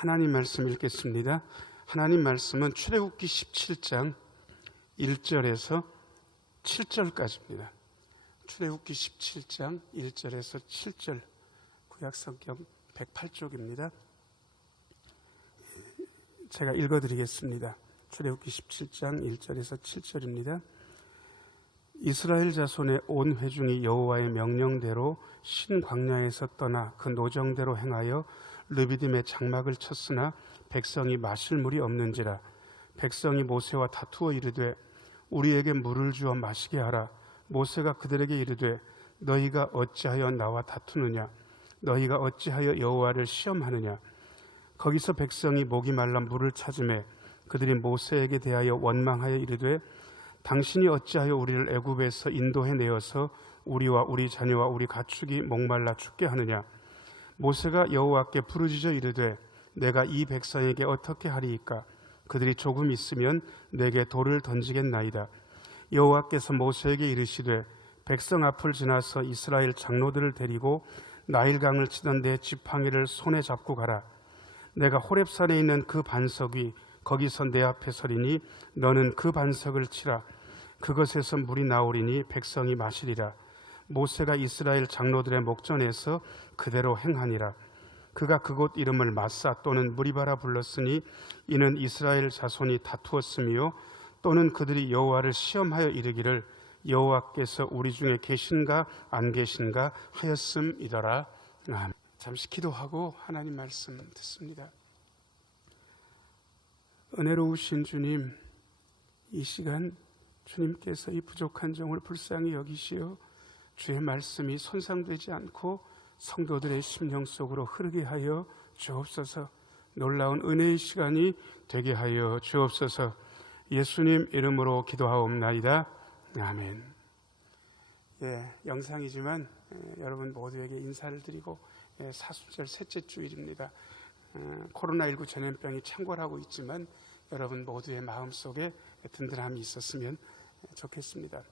하나님 말씀 읽겠습니다. 하나님 말씀은 출애굽기 17장 1절에서 7절까지입니다. 출애굽기 17장 1절에서 7절, 구약성경 108쪽입니다. 제가 읽어드리겠습니다. 출애굽기 17장 1절에서 7절입니다. 이스라엘 자손의 온 회중이 여호와의 명령대로 신 광야에서 떠나 그 노정대로 행하여 르비딤의 장막을 쳤으나 백성이 마실 물이 없는지라. 백성이 모세와 다투어 이르되 우리에게 물을 주어 마시게 하라. 모세가 그들에게 이르되 너희가 어찌하여 나와 다투느냐? 너희가 어찌하여 여호와를 시험하느냐? 거기서 백성이 목이 말라 물을 찾으매 그들이 모세에게 대하여 원망하여 이르되 당신이 어찌하여 우리를 애굽에서 인도해 내어서 우리와 우리 자녀와 우리 가축이 목말라 죽게 하느냐? 모세가 여호와께 부르짖어 이르되 내가 이 백성에게 어떻게 하리이까? 그들이 조금 있으면 내게 돌을 던지겠나이다. 여호와께서 모세에게 이르시되 백성 앞을 지나서 이스라엘 장로들을 데리고 나일강을 치던 내 지팡이를 손에 잡고 가라. 내가 호렙산에 있는 그 반석 위 거기서 내 앞에 서리니 너는 그 반석을 치라. 그것에서 물이 나오리니 백성이 마시리라. 모세가 이스라엘 장로들의 목전에서 그대로 행하니라. 그가 그곳 이름을 마사 또는 무리바라 불렀으니 이는 이스라엘 자손이 다투었으며 또는 그들이 여호와를 시험하여 이르기를 여호와께서 우리 중에 계신가 안 계신가 하였음이더라. 잠시 기도하고 하나님 말씀 듣습니다. 은혜로우신 주님, 이 시간 주님께서 이 부족한 종을 불쌍히 여기시어 주의 말씀이 손상되지 않고 성도들의 심령 속으로 흐르게 하여 주옵소서. 놀라운 은혜의 시간이 되게 하여 주옵소서. 예수님 이름으로 기도하옵나이다. 아멘. 영상이지만 여러분 모두에게 인사를 드리고 사순절 셋째 주일입니다. 코로나19 전염병이 창궐하고 있지만 여러분 모두의 마음속에 든든함이 있었으면 좋겠습니다.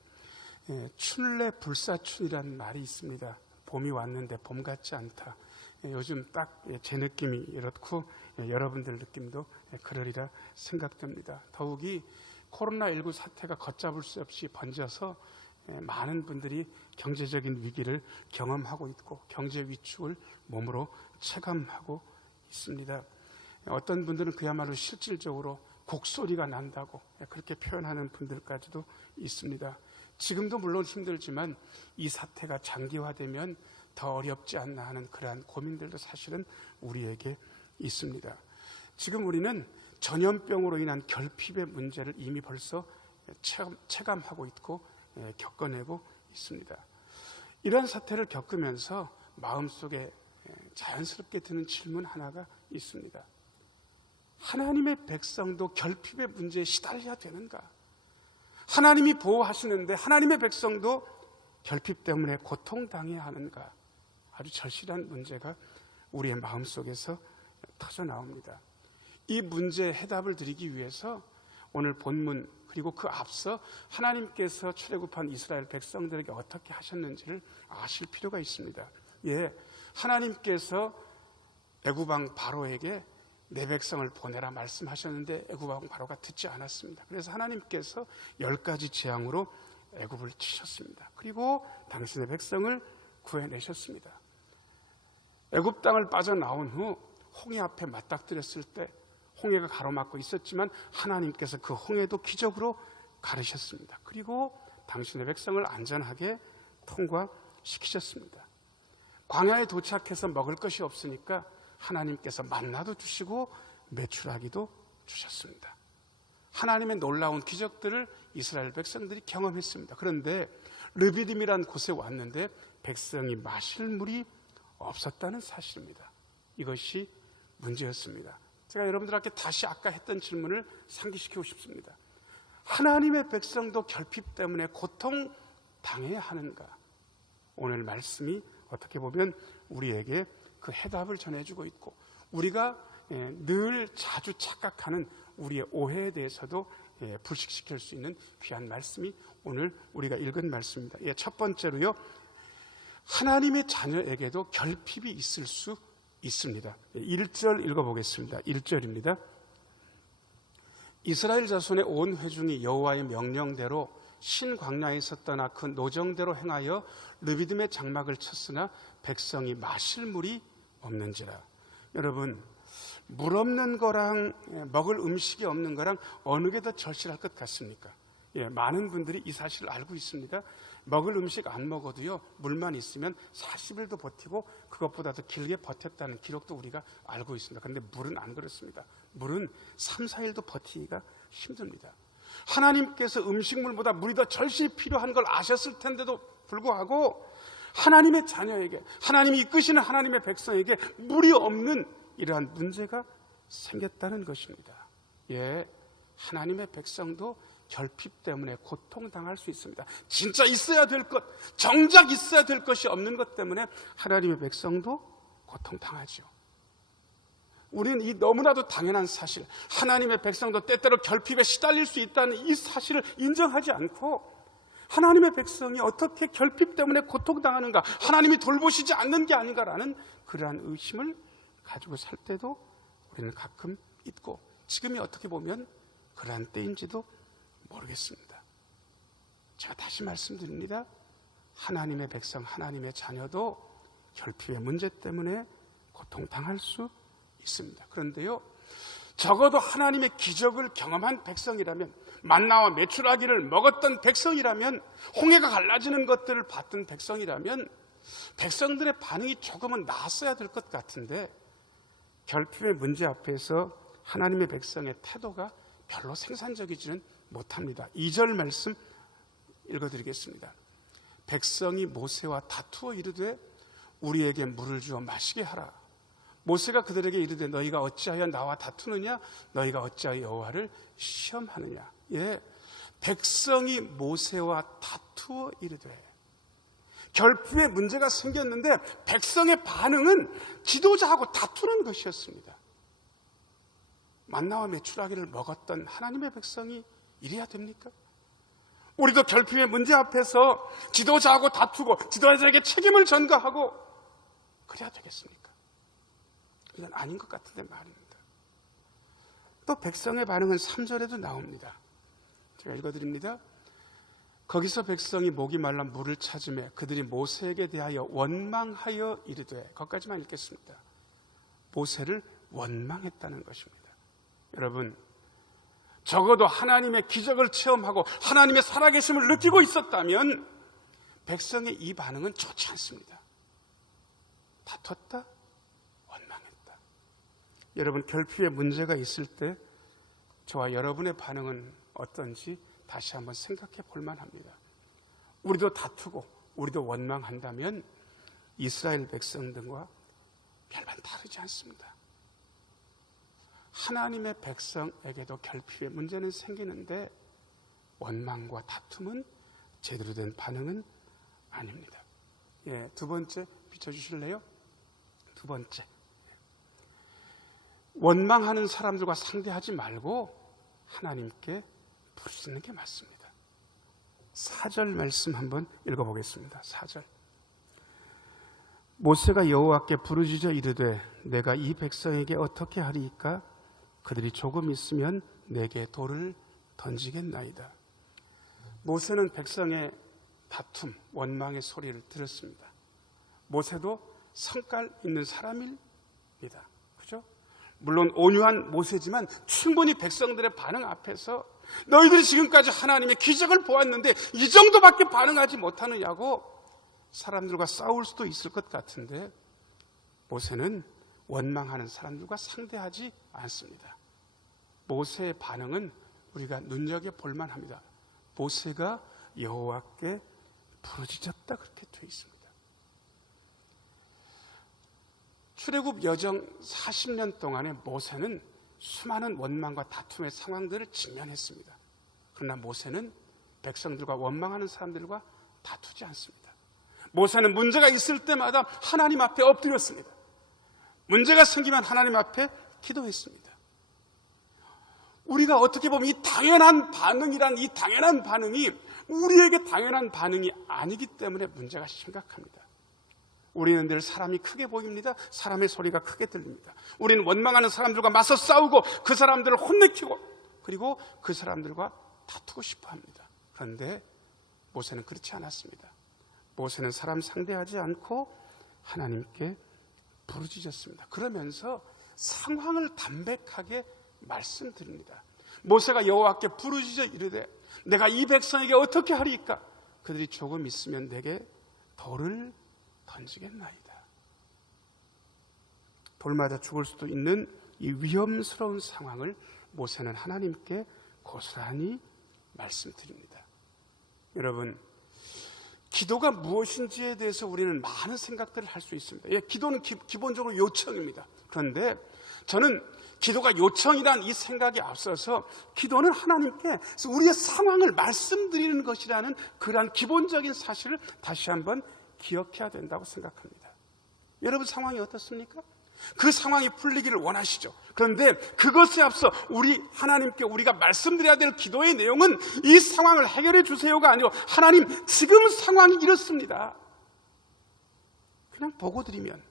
춘래 불사춘이라는 말이 있습니다. 봄이 왔는데 봄 같지 않다. 요즘 딱 제 느낌이 이렇고 여러분들 느낌도 그러리라 생각됩니다. 더욱이 코로나19 사태가 걷잡을 수 없이 번져서 많은 분들이 경제적인 위기를 경험하고 있고 경제 위축을 몸으로 체감하고 있습니다. 어떤 분들은 그야말로 실질적으로 곡소리가 난다고 그렇게 표현하는 분들까지도 있습니다. 지금도 물론 힘들지만 이 사태가 장기화되면 더 어렵지 않나 하는 그러한 고민들도 사실은 우리에게 있습니다. 지금 우리는 전염병으로 인한 결핍의 문제를 이미 벌써 체감하고 있고 겪어내고 있습니다. 이런 사태를 겪으면서 마음속에 자연스럽게 드는 질문 하나가 있습니다. 하나님의 백성도 결핍의 문제에 시달려야 되는가? 하나님이 보호하시는데 하나님의 백성도 결핍 때문에 고통당해야 하는가? 아주 절실한 문제가 우리의 마음속에서 터져 나옵니다. 이 문제의 해답을 드리기 위해서 오늘 본문 그리고 그 앞서 하나님께서 출애굽한 이스라엘 백성들에게 어떻게 하셨는지를 아실 필요가 있습니다. 하나님께서 애굽왕 바로에게 내 백성을 보내라 말씀하셨는데 애굽왕 바로가 듣지 않았습니다. 그래서 하나님께서 10가지 재앙으로 애굽을 치셨습니다. 그리고 당신의 백성을 구해내셨습니다. 애굽 땅을 빠져나온 후 홍해 앞에 맞닥뜨렸을 때 홍해가 가로막고 있었지만 하나님께서 그 홍해도 기적으로 가르셨습니다. 그리고 당신의 백성을 안전하게 통과시키셨습니다. 광야에 도착해서 먹을 것이 없으니까 하나님께서 만나도 주시고 메추라기도 주셨습니다. 하나님의 놀라운 기적들을 이스라엘 백성들이 경험했습니다. 그런데 르비딤이라는 곳에 왔는데 백성이 마실 물이 없었다는 사실입니다. 이것이 문제였습니다. 제가 여러분들에게 다시 아까 했던 질문을 상기시키고 싶습니다. 하나님의 백성도 결핍 때문에 고통당해야 하는가? 오늘 말씀이 어떻게 보면 우리에게 그 해답을 전해주고 있고 우리가 늘 자주 착각하는 우리의 오해에 대해서도 불식시킬 수 있는 귀한 말씀이 오늘 우리가 읽은 말씀입니다. 첫 번째로요, 하나님의 자녀에게도 결핍이 있을 수 있습니다. 1절 읽어보겠습니다. 1절입니다. 이스라엘 자손의 온 회중이 여호와의 명령대로 신광야에서 떠나 그 노정대로 행하여 르비딤의 장막을 쳤으나 백성이 마실 물이 없는지라. 여러분, 물 없는 거랑 먹을 음식이 없는 거랑 어느 게 더 절실할 것 같습니까? 많은 분들이 이 사실을 알고 있습니다. 먹을 음식 안 먹어도요, 물만 있으면 40일도 버티고 그것보다 더 길게 버텼다는 기록도 우리가 알고 있습니다. 그런데 물은 안 그렇습니다. 물은 3, 4일도 버티기가 힘듭니다. 하나님께서 음식물보다 물이 더 절실히 필요한 걸 아셨을 텐데도 불구하고 하나님의 자녀에게, 하나님이 이끄시는 하나님의 백성에게 물이 없는 이러한 문제가 생겼다는 것입니다. 하나님의 백성도 결핍 때문에 고통당할 수 있습니다. 진짜 있어야 될 것, 정작 있어야 될 것이 없는 것 때문에 하나님의 백성도 고통당하죠. 우리는 이 너무나도 당연한 사실, 하나님의 백성도 때때로 결핍에 시달릴 수 있다는 이 사실을 인정하지 않고 하나님의 백성이 어떻게 결핍 때문에 고통당하는가, 하나님이 돌보시지 않는 게 아닌가라는 그러한 의심을 가지고 살 때도 우리는 가끔 있고, 지금이 어떻게 보면 그러한 때인지도 모르겠습니다. 제가 다시 말씀드립니다. 하나님의 백성, 하나님의 자녀도 결핍의 문제 때문에 고통당할 수 있습니다. 그런데요, 적어도 하나님의 기적을 경험한 백성이라면, 만나와 메추라기를 먹었던 백성이라면, 홍해가 갈라지는 것들을 봤던 백성이라면 백성들의 반응이 조금은 나았어야 될 것 같은데, 결핍의 문제 앞에서 하나님의 백성의 태도가 별로 생산적이지는 못합니다. 2절 말씀 읽어드리겠습니다. 백성이 모세와 다투어 이르되 우리에게 물을 주어 마시게 하라. 모세가 그들에게 이르되 너희가 어찌하여 나와 다투느냐, 너희가 어찌하여 여호와를 시험하느냐. 백성이 모세와 다투어 이르되, 결핍의 문제가 생겼는데 백성의 반응은 지도자하고 다투는 것이었습니다. 만나와 메추라기를 먹었던 하나님의 백성이 이래야 됩니까? 우리도 결핍의 문제 앞에서 지도자하고 다투고 지도자에게 책임을 전가하고 그래야 되겠습니까? 이건 아닌 것 같은데 말입니다. 또 백성의 반응은 3절에도 나옵니다. 제가 읽어드립니다. 거기서 백성이 목이 말라 물을 찾으며 그들이 모세에게 대하여 원망하여 이르되, 거기까지만 읽겠습니다. 모세를 원망했다는 것입니다. 여러분, 적어도 하나님의 기적을 체험하고 하나님의 살아계심을 느끼고 있었다면 백성의 이 반응은 좋지 않습니다. 다퉜다, 원망했다. 여러분, 결핍의 문제가 있을 때 저와 여러분의 반응은 어떤지 다시 한번 생각해 볼 만합니다. 우리도 다투고 우리도 원망한다면 이스라엘 백성들과 별반 다르지 않습니다. 하나님의 백성에게도 결핍의 문제는 생기는데 원망과 다툼은 제대로 된 반응은 아닙니다. 두 번째 비춰주실래요? 두 번째, 원망하는 사람들과 상대하지 말고 하나님께 부르짖는 게 맞습니다. 4절 말씀 한번 읽어보겠습니다. 4절. 모세가 여호와께 부르짖어 이르되 내가 이 백성에게 어떻게 하리이까? 그들이 조금 있으면 내게 돌을 던지겠나이다. 모세는 백성의 다툼, 원망의 소리를 들었습니다. 모세도 성깔 있는 사람입니다. 그죠? 물론 온유한 모세지만 충분히 백성들의 반응 앞에서 너희들이 지금까지 하나님의 기적을 보았는데 이 정도밖에 반응하지 못하느냐고 사람들과 싸울 수도 있을 것 같은데, 모세는 원망하는 사람들과 상대하지 않습니다. 모세의 반응은 우리가 눈여겨볼 만합니다. 모세가 여호와께 부르짖었다, 그렇게 되어 있습니다. 출애굽 여정 40년 동안에 모세는 수많은 원망과 다툼의 상황들을 직면했습니다. 그러나 모세는 백성들과 원망하는 사람들과 다투지 않습니다. 모세는 문제가 있을 때마다 하나님 앞에 엎드렸습니다. 문제가 생기면 하나님 앞에 기도했습니다. 우리가 어떻게 보면 이 당연한 반응이란 이 당연한 반응이 우리에게 당연한 반응이 아니기 때문에 문제가 심각합니다. 우리는 늘 사람이 크게 보입니다. 사람의 소리가 크게 들립니다. 우리는 원망하는 사람들과 맞서 싸우고 그 사람들을 혼내키고 그리고 그 사람들과 다투고 싶어 합니다. 그런데 모세는 그렇지 않았습니다. 모세는 사람 상대하지 않고 하나님께 부르짖었습니다. 그러면서 상황을 담백하게 말씀드립니다. 모세가 여호와께 부르짖어 이르되 내가 이 백성에게 어떻게 하리이까? 그들이 조금 있으면 내게 돌을 던지겠나이다. 돌 맞아 죽을 수도 있는 이 위험스러운 상황을 모세는 하나님께 고스란히 말씀드립니다. 여러분, 기도가 무엇인지에 대해서 우리는 많은 생각들을 할 수 있습니다. 예, 기도는 기본적으로 요청입니다. 그런데 저는 기도가 요청이란 이 생각에 앞서서 기도는 하나님께 우리의 상황을 말씀드리는 것이라는 그러한 기본적인 사실을 다시 한번 기억해야 된다고 생각합니다. 여러분 상황이 어떻습니까? 그 상황이 풀리기를 원하시죠. 그런데 그것에 앞서 하나님께 우리가 말씀드려야 될 기도의 내용은 이 상황을 해결해 주세요가 아니고 하나님 지금 상황이 이렇습니다. 그냥 보고 드리면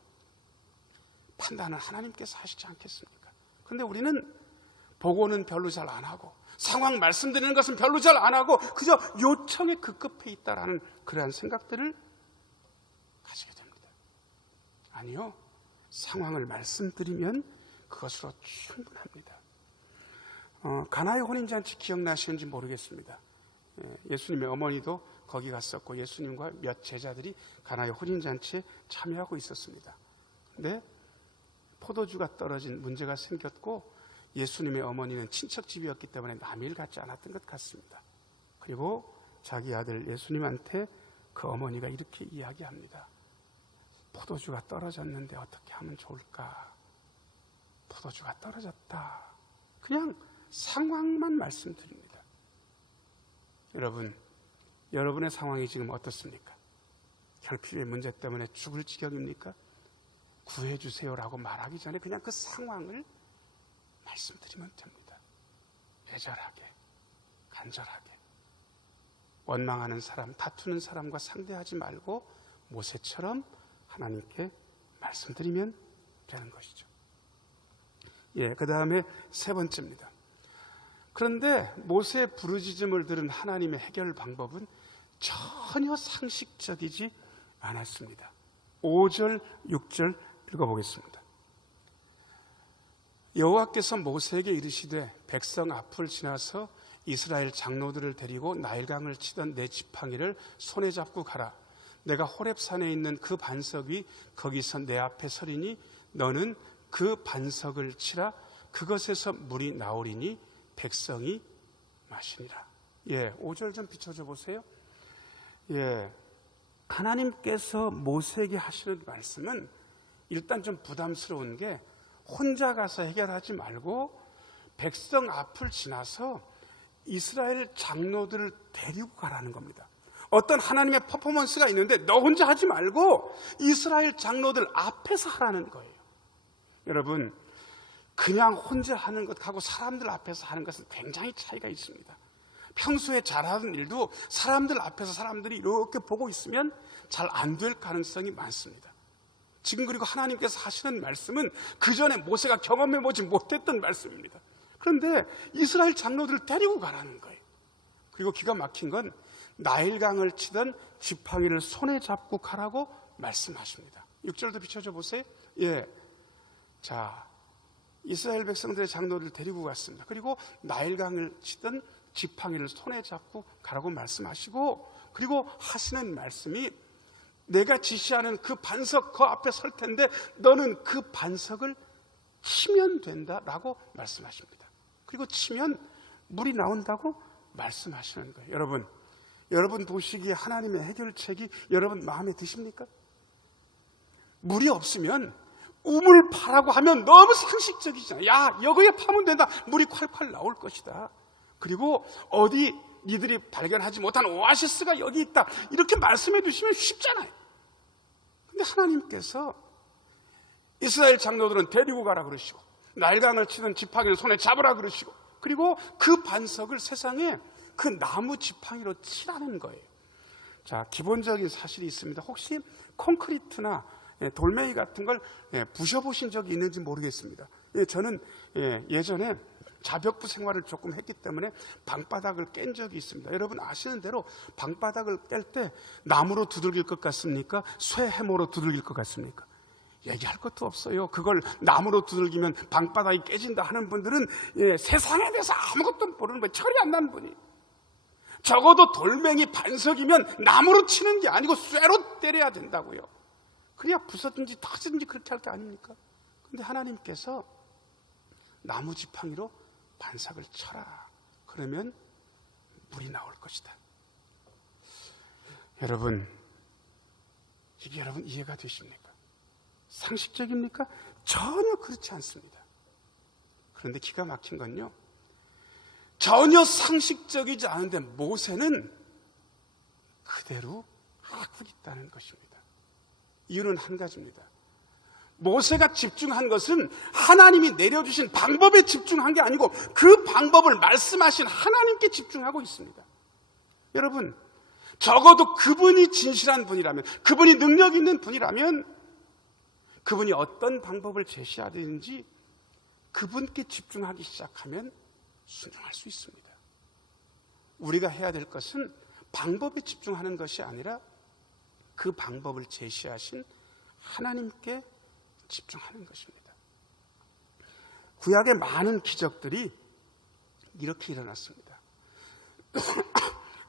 판단은 하나님께서 하시지 않겠습니까? 그런데 우리는 보고는 별로 잘 안 하고 상황 말씀드리는 것은 별로 잘 안 하고 그저 요청에 급급해 있다라는 그러한 생각들을 가지게 됩니다. 아니요, 상황을 말씀드리면 그것으로 충분합니다. 가나의 혼인잔치 기억나시는지 모르겠습니다. 예수님의 어머니도 거기 갔었고 예수님과 몇 제자들이 가나의 혼인잔치에 참여하고 있었습니다. 근데 포도주가 떨어진 문제가 생겼고 예수님의 어머니는 친척집이었기 때문에 남일 같지 않았던 것 같습니다. 그리고 자기 아들 예수님한테 그 어머니가 이렇게 이야기합니다. 포도주가 떨어졌는데 어떻게 하면 좋을까? 포도주가 떨어졌다. 그냥 상황만 말씀드립니다. 여러분, 여러분의 상황이 지금 어떻습니까? 결핍의 문제 때문에 죽을 지경입니까? 구해주세요라고 말하기 전에 그냥 그 상황을 말씀드리면 됩니다. 애절하게, 간절하게. 원망하는 사람, 다투는 사람과 상대하지 말고 모세처럼 하나님께 말씀드리면 되는 것이죠. 그 다음에 세 번째입니다. 그런데 모세의 부르짖음을 들은 하나님의 해결 방법은 전혀 상식적이지 않았습니다. 5절, 6절 읽어보겠습니다. 여호와께서 모세에게 이르시되 백성 앞을 지나서 이스라엘 장로들을 데리고 나일강을 치던 내 지팡이를 손에 잡고 가라. 내가 호렙산에 있는 그 반석 위 거기서 내 앞에 서리니 너는 그 반석을 치라. 그것에서 물이 나오리니 백성이 마시니라. 5절 좀 비춰줘 보세요. 하나님께서 모세에게 하시는 말씀은 일단 좀 부담스러운 게 혼자 가서 해결하지 말고 백성 앞을 지나서 이스라엘 장로들을 데리고 가라는 겁니다. 어떤 하나님의 퍼포먼스가 있는데 너 혼자 하지 말고 이스라엘 장로들 앞에서 하라는 거예요. 여러분, 그냥 혼자 하는 것하고 사람들 앞에서 하는 것은 굉장히 차이가 있습니다. 평소에 잘하는 일도 사람들 앞에서 사람들이 이렇게 보고 있으면 잘 안 될 가능성이 많습니다. 지금 그리고 하나님께서 하시는 말씀은 그 전에 모세가 경험해보지 못했던 말씀입니다. 그런데 이스라엘 장로들을 데리고 가라는 거예요. 그리고 기가 막힌 건 나일강을 치던 지팡이를 손에 잡고 가라고 말씀하십니다. 6절도 비춰줘 보세요. 자, 이스라엘 백성들의 장로들을 데리고 갔습니다. 그리고 나일강을 치던 지팡이를 손에 잡고 가라고 말씀하시고, 그리고 하시는 말씀이 내가 지시하는 그 반석 그 앞에 설 텐데 너는 그 반석을 치면 된다라고 말씀하십니다. 그리고 치면 물이 나온다고 말씀하시는 거예요. 여러분 보시기에 하나님의 해결책이 여러분 마음에 드십니까? 물이 없으면 우물 파라고 하면 너무 상식적이잖아요. 야, 여기에 파면 된다. 물이 콸콸 나올 것이다. 그리고 어디 니들이 발견하지 못한 오아시스가 여기 있다. 이렇게 말씀해 주시면 쉽잖아요. 근데 하나님께서 이스라엘 장로들은 데리고 가라 그러시고 나일강을 치던 지팡이를 손에 잡으라 그러시고 그리고 그 반석을 세상에 그 나무 지팡이로 치라는 거예요. 자, 기본적인 사실이 있습니다. 혹시 콘크리트나 돌멩이 같은 걸 부셔보신 적이 있는지 모르겠습니다. 저는 예전에 자벽부 생활을 조금 했기 때문에 방바닥을 깬 적이 있습니다. 여러분 아시는 대로 방바닥을 깰 때 나무로 두들길 것 같습니까? 쇠 해모로 두들길 것 같습니까? 얘기할 것도 없어요. 그걸 나무로 두들기면 방바닥이 깨진다 하는 분들은 세상에 대해서 아무것도 모르는 거예요. 철이 안 나는 분이. 적어도 돌멩이 반석이면 나무로 치는 게 아니고 쇠로 때려야 된다고요. 그래야 부서든지 터지든지 그렇게 할 게 아닙니까? 근데 하나님께서 나무 지팡이로 반석을 쳐라. 그러면 물이 나올 것이다. 여러분, 이게 여러분 이해가 되십니까? 상식적입니까? 전혀 그렇지 않습니다. 그런데 기가 막힌 건요, 전혀 상식적이지 않은데 모세는 그대로 하고 있다는 것입니다. 이유는 한 가지입니다. 모세가 집중한 것은 하나님이 내려주신 방법에 집중한 게 아니고 그 방법을 말씀하신 하나님께 집중하고 있습니다. 여러분, 적어도 그분이 진실한 분이라면, 그분이 능력 있는 분이라면 그분이 어떤 방법을 제시하든지 그분께 집중하기 시작하면 순종할 수 있습니다. 우리가 해야 될 것은 방법에 집중하는 것이 아니라 그 방법을 제시하신 하나님께 집중하는 것입니다. 구약의 많은 기적들이 이렇게 일어났습니다.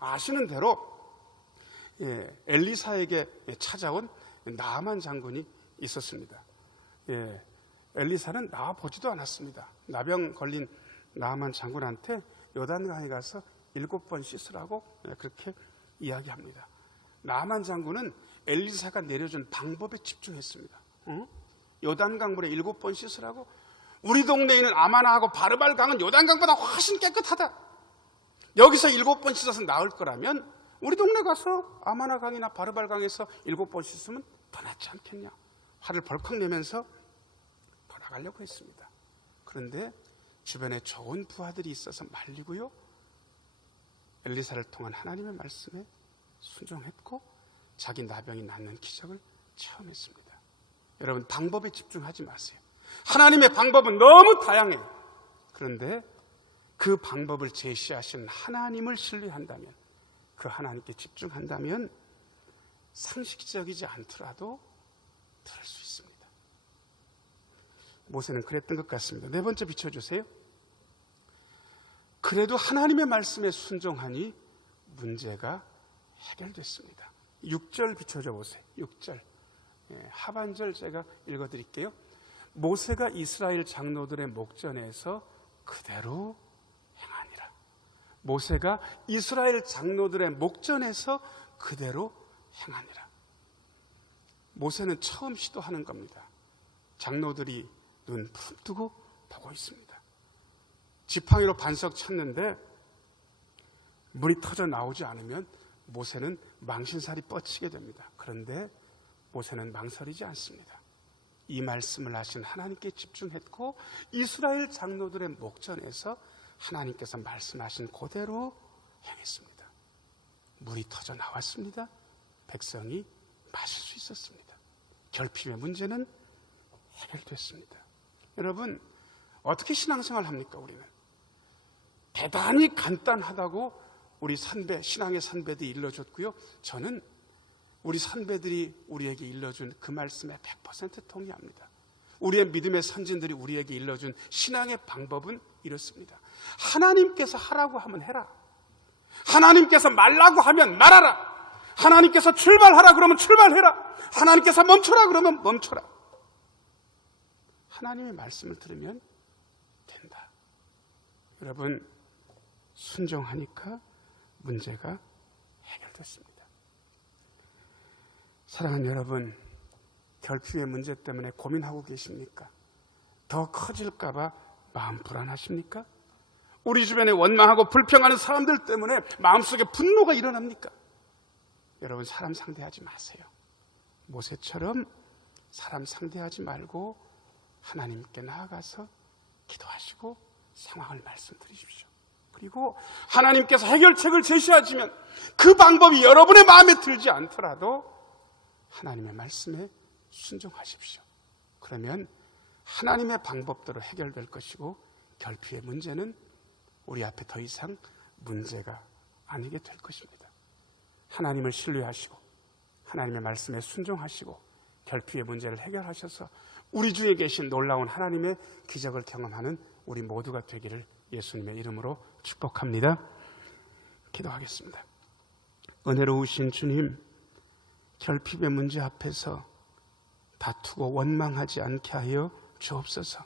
아시는 대로 엘리사에게 찾아온 나아만 장군이 있었습니다. 엘리사는 나와보지도 않았습니다. 나병 걸린 나아만 장군한테 요단강에 가서 7번 씻으라고 그렇게 이야기합니다. 나아만 장군은 엘리사가 내려준 방법에 집중했습니다. 요단강 물에 7번 씻으라고? 우리 동네에 있는 아마나하고 바르발 강은 요단강보다 훨씬 깨끗하다. 여기서 7번 씻어서 나을 거라면 우리 동네 가서 아마나 강이나 바르발 강에서 7번 씻으면 더 낫지 않겠냐. 화를 벌컥 내면서 돌아가려고 했습니다. 그런데 주변에 좋은 부하들이 있어서 말리고요, 엘리사를 통한 하나님의 말씀에 순종했고 자기 나병이 낫는 기적을 체험했습니다. 여러분, 방법에 집중하지 마세요. 하나님의 방법은 너무 다양해요. 그런데 그 방법을 제시하신 하나님을 신뢰한다면, 그 하나님께 집중한다면 상식적이지 않더라도 들을 수 있습니다. 모세는 그랬던 것 같습니다. 4번째 비춰주세요. 그래도 하나님의 말씀에 순종하니 문제가 해결됐습니다. 6절 비춰줘 보세요. 6절. 하반절 제가 읽어드릴게요. 모세가 이스라엘 장로들의 목전에서 그대로 행하니라. 모세가 이스라엘 장로들의 목전에서 그대로 행하니라. 모세는 처음 시도하는 겁니다. 장로들이 눈 푸르뜨고 보고 있습니다. 지팡이로 반석 쳤는데 물이 터져 나오지 않으면 모세는 망신살이 뻗치게 됩니다. 그런데 모세는 망설이지 않습니다. 이 말씀을 하신 하나님께 집중했고 이스라엘 장로들의 목전에서 하나님께서 말씀하신 그대로 행했습니다. 물이 터져 나왔습니다. 백성이 마실 수 있었습니다. 결핍의 문제는 해결됐습니다. 여러분, 어떻게 신앙생활을 합니까? 우리는 대단히 간단하다고 우리 신앙의 선배들이 일러줬고요, 저는 우리 선배들이 우리에게 일러준 그 말씀에 100% 동의합니다. 우리의 믿음의 선진들이 우리에게 일러준 신앙의 방법은 이렇습니다. 하나님께서 하라고 하면 해라. 하나님께서 말라고 하면 말하라. 하나님께서 출발하라 그러면 출발해라. 하나님께서 멈춰라 그러면 멈춰라. 하나님의 말씀을 들으면 된다. 여러분, 순종하니까 문제가 해결됐습니다. 사랑하는 여러분, 결핍의 문제 때문에 고민하고 계십니까? 더 커질까 봐 마음 불안하십니까? 우리 주변에 원망하고 불평하는 사람들 때문에 마음속에 분노가 일어납니까? 여러분, 사람 상대하지 마세요. 모세처럼 사람 상대하지 말고 하나님께 나아가서 기도하시고 상황을 말씀드리십시오. 그리고 하나님께서 해결책을 제시하시면 그 방법이 여러분의 마음에 들지 않더라도 하나님의 말씀에 순종하십시오. 그러면 하나님의 방법대로 해결될 것이고 결핍의 문제는 우리 앞에 더 이상 문제가 아니게 될 것입니다. 하나님을 신뢰하시고 하나님의 말씀에 순종하시고 결핍의 문제를 해결하셔서 우리 중에 계신 놀라운 하나님의 기적을 경험하는 우리 모두가 되기를 예수님의 이름으로 축복합니다. 기도하겠습니다. 은혜로우신 주님, 결핍의 문제 앞에서 다투고 원망하지 않게 하여 주옵소서.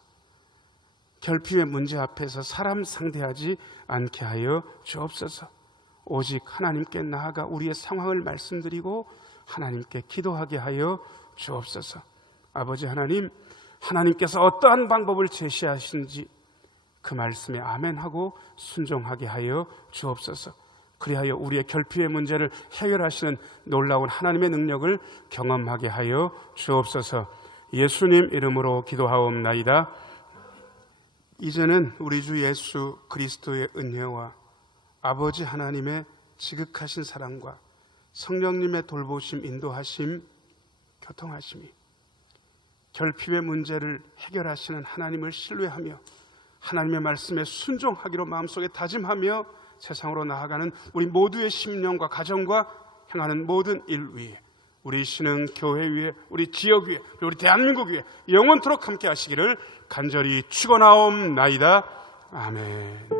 결핍의 문제 앞에서 사람 상대하지 않게 하여 주옵소서. 오직 하나님께 나아가 우리의 상황을 말씀드리고 하나님께 기도하게 하여 주옵소서. 아버지 하나님, 하나님께서 어떠한 방법을 제시하신지 그 말씀에 아멘하고 순종하게 하여 주옵소서. 그리하여 우리의 결핍의 문제를 해결하시는 놀라운 하나님의 능력을 경험하게 하여 주옵소서. 예수님 이름으로 기도하옵나이다. 이제는 우리 주 예수 그리스도의 은혜와 아버지 하나님의 지극하신 사랑과 성령님의 돌보심, 인도하심, 교통하심이 결핍의 문제를 해결하시는 하나님을 신뢰하며 하나님의 말씀에 순종하기로 마음속에 다짐하며 세상으로 나아가는 우리 모두의 심령과 가정과 행하는 모든 일 위에, 우리 신흥 교회 위에, 우리 지역 위에, 우리 대한민국 위에 영원토록 함께 하시기를 간절히 축원하옵나이다. 아멘.